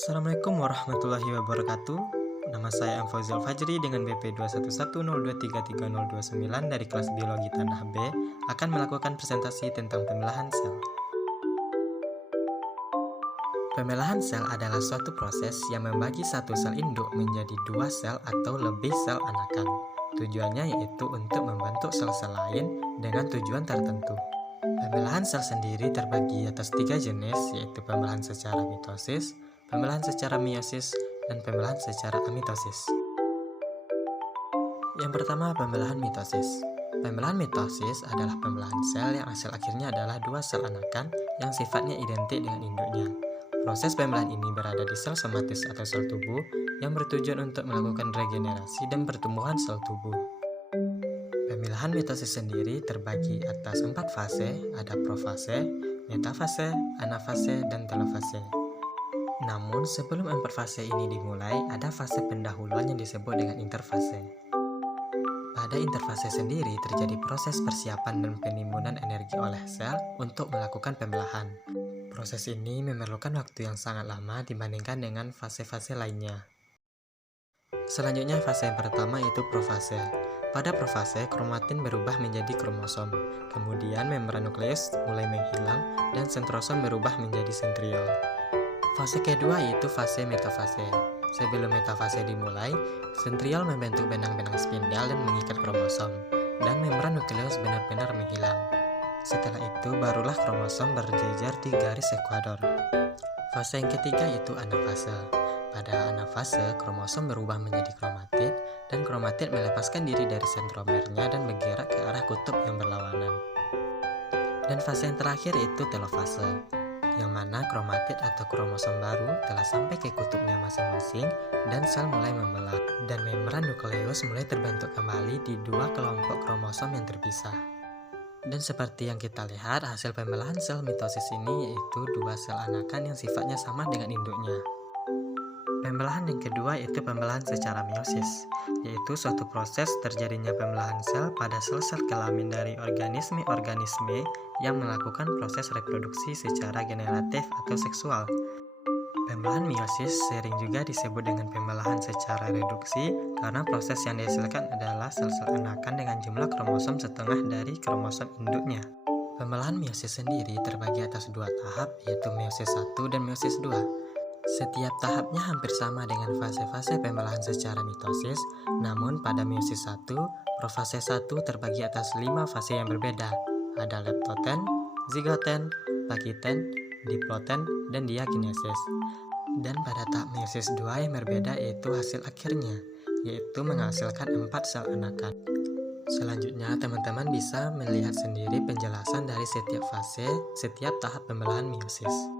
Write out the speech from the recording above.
Assalamualaikum warahmatullahi wabarakatuh. Nama saya M. Fauzil Fajri dengan BP 21102333029 dari kelas Biologi Tanah B akan melakukan presentasi tentang pembelahan sel. Pembelahan sel adalah suatu proses yang membagi satu sel induk menjadi dua sel atau lebih sel anakan. Tujuannya yaitu untuk membentuk sel-sel lain dengan tujuan tertentu. Pembelahan sel sendiri terbagi atas tiga jenis, yaitu pembelahan secara mitosis, pembelahan secara meiosis, dan pembelahan secara amitosis. Yang pertama, pembelahan mitosis. Pembelahan mitosis adalah pembelahan sel yang hasil akhirnya adalah dua sel anakan yang sifatnya identik dengan induknya. Proses pembelahan ini berada di sel somatis atau sel tubuh yang bertujuan untuk melakukan regenerasi dan pertumbuhan sel tubuh. Pembelahan mitosis sendiri terbagi atas 4 fase, ada profase, metafase, anafase, dan telofase. Namun sebelum 4 fase ini dimulai, ada fase pendahuluan yang disebut dengan interfase. Pada interfase sendiri terjadi proses persiapan dan penimbunan energi oleh sel untuk melakukan pembelahan. Proses ini memerlukan waktu yang sangat lama dibandingkan dengan fase-fase lainnya. Selanjutnya fase yang pertama yaitu profase. Pada profase, kromatin berubah menjadi kromosom. Kemudian membran nukleus mulai menghilang dan sentrosom berubah menjadi sentriol. Fase kedua yaitu fase metafase. Sebelum metafase dimulai, sentriol membentuk benang-benang spindel dan mengikat kromosom, dan membran nukleus benar-benar menghilang. Setelah itu barulah kromosom berjejer di garis ekuador. Fase yang ketiga yaitu anafase. Pada anafase, kromosom berubah menjadi kromatid, dan kromatid melepaskan diri dari sentromernya dan bergerak ke arah kutub yang berlawanan. Dan fase yang terakhir yaitu telofase, yang mana kromatid atau kromosom baru telah sampai ke kutubnya masing-masing dan sel mulai membelah, dan membran nukleus mulai terbentuk kembali di dua kelompok kromosom yang terpisah. Dan seperti yang kita lihat, hasil pembelahan sel mitosis ini yaitu dua sel anakan yang sifatnya sama dengan induknya. Pembelahan yang kedua yaitu pembelahan secara meiosis, yaitu suatu proses terjadinya pembelahan sel pada sel-sel kelamin dari organisme-organisme yang melakukan proses reproduksi secara generatif atau seksual. Pembelahan meiosis sering juga disebut dengan pembelahan secara reduksi karena proses yang dihasilkan adalah sel-sel anakan dengan jumlah kromosom setengah dari kromosom induknya. Pembelahan meiosis sendiri terbagi atas dua tahap, yaitu meiosis 1 dan meiosis 2. Setiap tahapnya hampir sama dengan fase-fase pembelahan secara mitosis, namun pada meiosis 1, profase 1 terbagi atas 5 fase yang berbeda. Ada leptoten, zigoten, pakiten, diploten, dan diakinesis. Dan pada tahap meiosis 2 yang berbeda yaitu hasil akhirnya, yaitu menghasilkan 4 sel anakan. Selanjutnya, teman-teman bisa melihat sendiri penjelasan dari setiap fase, setiap tahap pembelahan meiosis.